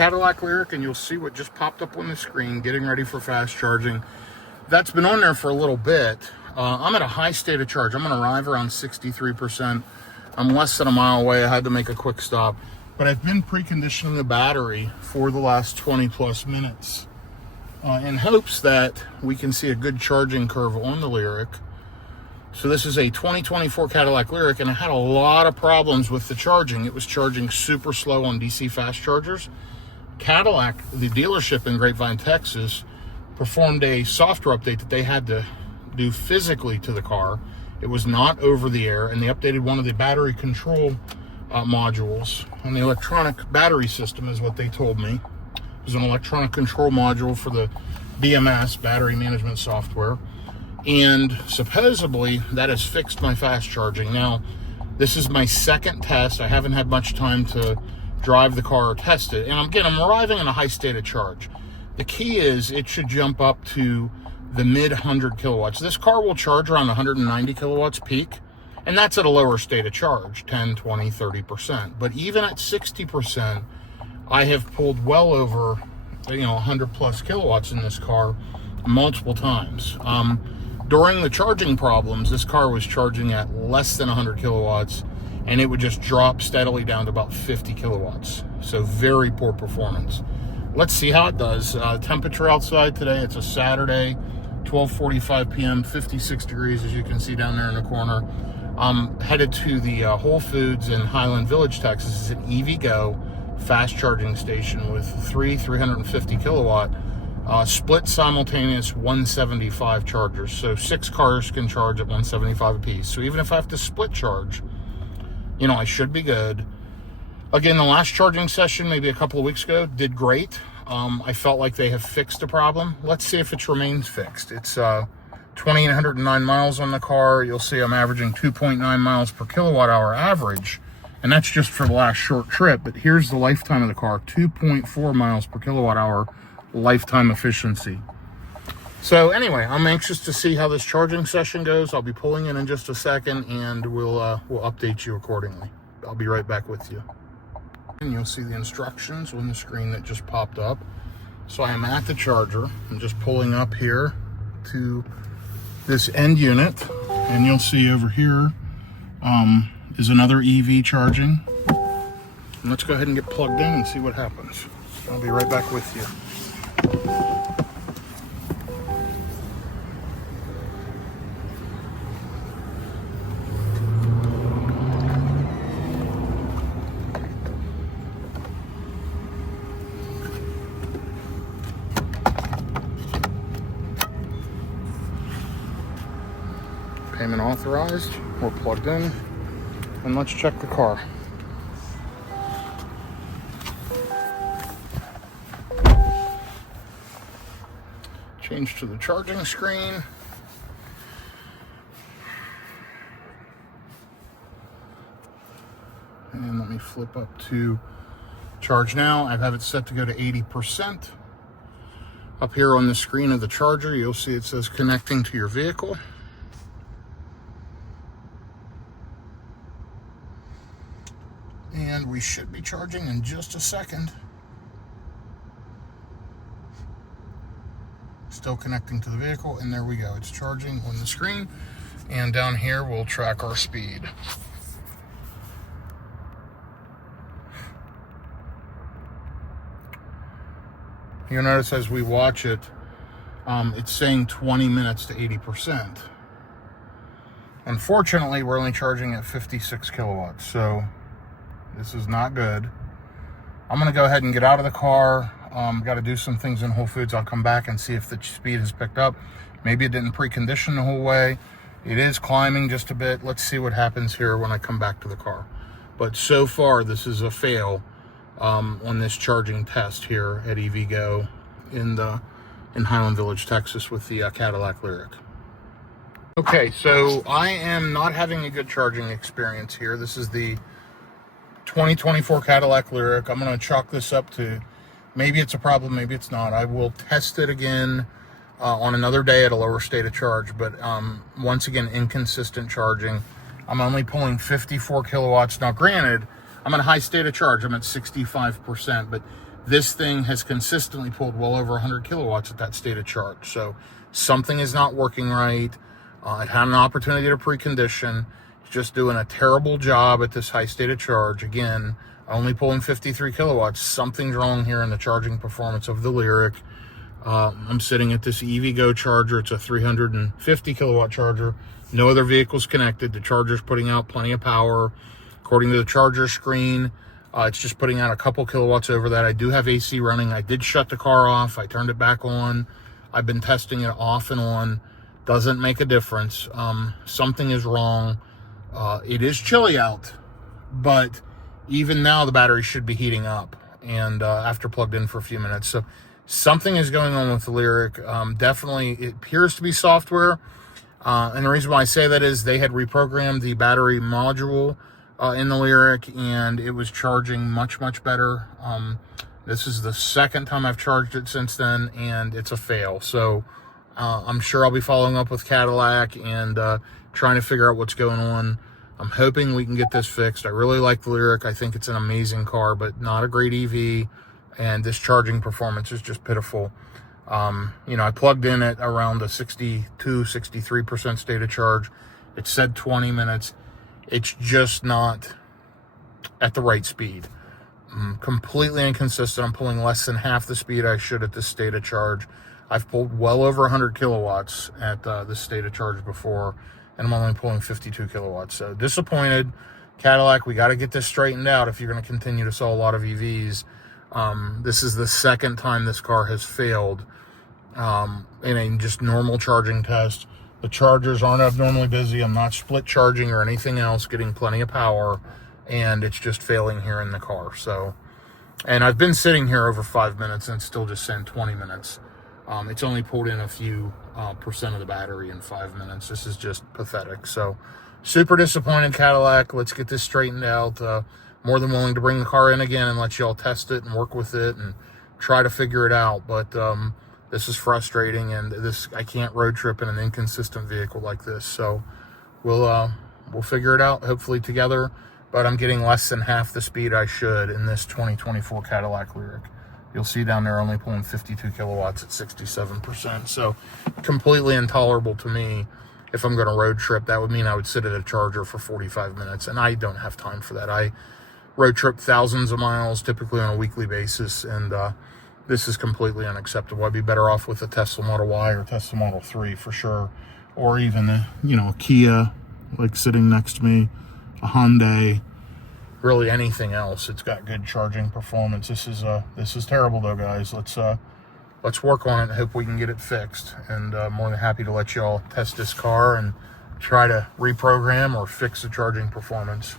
Cadillac Lyriq, and you'll see what just popped up on the screen, getting ready for fast charging. That's been on there for a little bit. I'm at a high state of charge. I'm going to arrive around 63%. I'm less than a mile away. I had to make a quick stop. But I've been preconditioning the battery for the last 20 plus minutes in hopes that we can see a good charging curve on the Lyriq. So this is a 2024 Cadillac Lyriq, and I had a lot of problems with the charging. It was charging super slow on DC fast chargers. Cadillac, the dealership in Grapevine, Texas, performed a software update that they had to do physically to the car. It was not over the air, and they updated one of the battery control modules on the electronic battery system, is what they told me. It was an electronic control module for the BMS, battery management software, and supposedly that has fixed my fast charging. Now, this is my second test. I haven't had much time to drive the car or test it, and again, I'm arriving in a high state of charge. The key is it should jump up to the mid 100 kilowatts. This car will charge around 190 kilowatts peak, and that's at a lower state of charge, 10, 20, 30%. But even at 60%, I have pulled well over 100 plus kilowatts in this car multiple times. During the charging problems, this car was charging at less than 100 kilowatts, and it would just drop steadily down to about 50 kilowatts. So very poor performance. Let's see how it does. Temperature outside today, it's a Saturday, 12:45 p.m., 56 degrees, as you can see down there in the corner. I'm headed to the Whole Foods in Highland Village, Texas. It's an EVgo fast charging station with 350 kilowatt split simultaneous 175 chargers. So 6 cars can charge at 175 apiece. So even if I have to split charge, I should be good. Again, the last charging session, maybe a couple of weeks ago, did great. I felt like they have fixed the problem. Let's see if it remains fixed. It's 2,809 miles on the car. You'll see I'm averaging 2.9 miles per kilowatt hour average. And that's just for the last short trip. But here's the lifetime of the car, 2.4 miles per kilowatt hour lifetime efficiency. So anyway, I'm anxious to see how this charging session goes. I'll be pulling in just a second, and we'll update you accordingly. I'll be right back with you. And you'll see the instructions on the screen that just popped up. So I am at the charger. I'm just pulling up here to this end unit, and you'll see over here is another EV charging. And let's go ahead and get plugged in and see what happens. I'll be right back with you. Payment authorized. We're plugged in, and let's check the car. Change to the charging screen. And let me flip up to charge now. I have it set to go to 80%. Up here on the screen of the charger, you'll see it says connecting to your vehicle. And we should be charging in just a second. Still connecting to the vehicle, and there we go. It's charging on the screen, and down here we'll track our speed. You'll notice as we watch it, it's saying 20 minutes to 80%. Unfortunately, we're only charging at 56 kilowatts, so this is not good. I'm gonna go ahead and get out of the car. Got to do some things in Whole Foods. I'll come back and see if the speed has picked up. Maybe it didn't precondition the whole way. It is climbing just a bit. Let's see what happens here when I come back to the car. But so far, this is a fail on this charging test here at EVgo in Highland Village, Texas, with the Cadillac Lyriq. Okay, so I am not having a good charging experience here. This is the 2024 Cadillac Lyriq. I'm going to chalk this up to maybe it's a problem, maybe it's not. I will test it again on another day at a lower state of charge, but once again, inconsistent charging. I'm only pulling 54 kilowatts. Now, granted, I'm in a high state of charge. I'm at 65%, but This thing has consistently pulled well over 100 kilowatts at that state of charge. So something is not working right. It had an opportunity to precondition. It's just doing a terrible job at this high state of charge. Again, only pulling 53 kilowatts. Something's wrong here in the charging performance of the Lyriq. I'm sitting at this EVgo charger. It's a 350 kilowatt charger. No other vehicles connected. The charger's putting out plenty of power. According to the charger screen, it's just putting out a couple kilowatts over that. I do have AC running. I did shut the car off. I turned it back on. I've been testing it off and on. Doesn't make a difference. Something is wrong. It is chilly out, but even now the battery should be heating up, and after plugged in for a few minutes. So something is going on with the Lyriq. Definitely, it appears to be software. And the reason why I say that is they had reprogrammed the battery module in the Lyriq, and it was charging much, much better. This is the second time I've charged it since then, and it's a fail. So I'm sure I'll be following up with Cadillac and trying to figure out what's going on. I'm hoping we can get this fixed. I really like the Lyriq. I think it's an amazing car, but not a great EV, and this charging performance is just pitiful. You know, I plugged in at around a 62, 63% state of charge. It said 20 minutes. It's just not at the right speed. Completely inconsistent. I'm pulling less than half the speed I should at this state of charge. I've pulled well over 100 kilowatts at this state of charge before, and I'm only pulling 52 kilowatts. So disappointed. Cadillac, we got to get this straightened out if you're going to continue to sell a lot of EVs. This is the second time this car has failed in a just normal charging test. The chargers aren't abnormally busy. I'm not split charging or anything else, getting plenty of power, and it's just failing here in the car. So, and I've been sitting here over 5 minutes and it's still just saying 20 minutes. It's only pulled in a few percent of the battery in 5 minutes. This is just pathetic. So super disappointed, Cadillac. Let's get this straightened out. More than willing to bring the car in again and let y'all test it and work with it and try to figure it out. But this is frustrating, and I can't road trip in an inconsistent vehicle like this. So we'll figure it out, hopefully together. But I'm getting less than half the speed I should in this 2024 Cadillac Lyriq. You'll see down there only pulling 52 kilowatts at 67%. So completely intolerable to me. If I'm going to road trip, that would mean I would sit at a charger for 45 minutes, and I don't have time for that. I road trip thousands of miles, typically on a weekly basis, and this is completely unacceptable. I'd be better off with a Tesla Model Y or Tesla Model 3 for sure, or even a Kia, like sitting next to me, a Hyundai, really anything else. It's got good charging performance. This is terrible though, guys. Let's work on it and hope we can get it fixed. And more than happy to let y'all test this car and try to reprogram or fix the charging performance.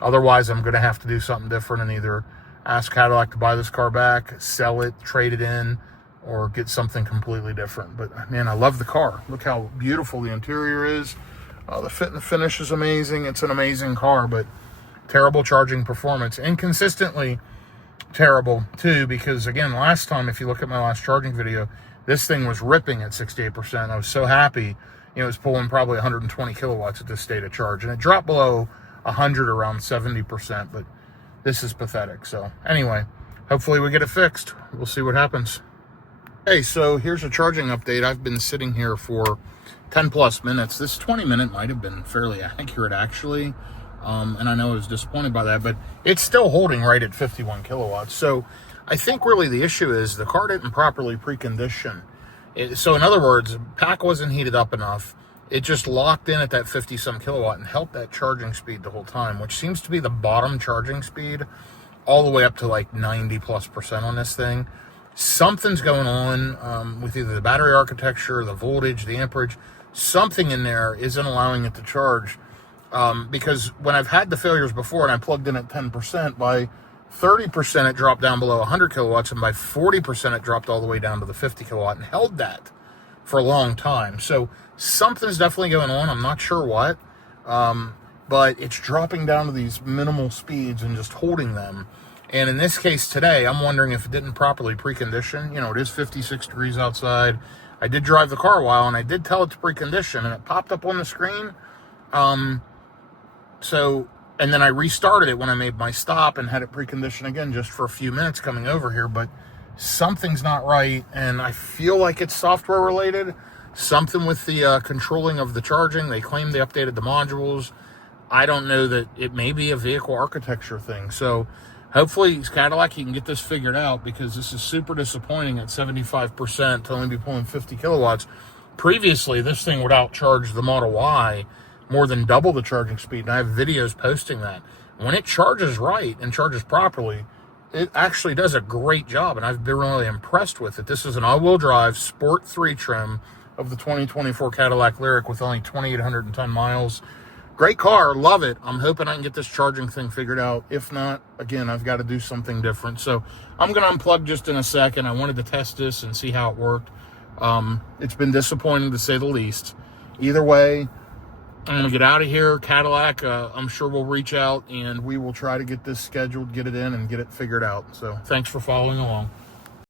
Otherwise, I'm going to have to do something different and either ask Cadillac to buy this car back, sell it, trade it in, or get something completely different. But man, I love the car. Look how beautiful the interior is. The fit and the finish is amazing. It's an amazing car, but terrible charging performance. Inconsistently terrible too, because again, last time, if you look at my last charging video, this thing was ripping at 68%. I was so happy. It was pulling probably 120 kilowatts at this state of charge, and it dropped below 100 around 70%, but this is pathetic. So anyway, hopefully we get it fixed. We'll see what happens. Hey, so here's a charging update. I've been sitting here for 10 plus minutes. This 20 minute might have been fairly accurate actually. And I know I was disappointed by that, but it's still holding right at 51 kilowatts. So I think really the issue is the car didn't properly precondition. So in other words, pack wasn't heated up enough. It just locked in at that 50 some kilowatt and held that charging speed the whole time, which seems to be the bottom charging speed all the way up to like 90+% on this thing. Something's going on with either the battery architecture, the voltage, the amperage. Something in there isn't allowing it to charge. Because when I've had the failures before and I plugged in at 10%, by 30% it dropped down below 100 kilowatts, and by 40% it dropped all the way down to the 50 kilowatt and held that for a long time. So something's definitely going on. I'm not sure what, but it's dropping down to these minimal speeds and just holding them. And in this case today, I'm wondering if it didn't properly precondition. It is 56 degrees outside. I did drive the car a while, and I did tell it to precondition, and it popped up on the screen. So And then I restarted it when I made my stop and had it preconditioned again just for a few minutes coming over here. But something's not right, and I feel like it's software related. Something with the controlling of the charging. They claim they updated the modules. I don't know that it may be a vehicle architecture thing. So hopefully Cadillac, you can get this figured out, because this is super disappointing at 75% to only be pulling 50 kilowatts. Previously, this thing would outcharge the Model Y more than double the charging speed, and I have videos posting that. When it charges right and charges properly, it actually does a great job, and I've been really impressed with it. This is an all-wheel drive Sport 3 trim of the 2024 Cadillac Lyriq with only 2,810 miles. Great car, love it. I'm hoping I can get this charging thing figured out. If not, again, I've got to do something different. So I'm going to unplug just in a second. I wanted to test this and see how it worked. It's been disappointing to say the least. Either way, I'm going to get out of here. Cadillac, I'm sure we'll reach out and we will try to get this scheduled, get it in, and get it figured out. So thanks for following along.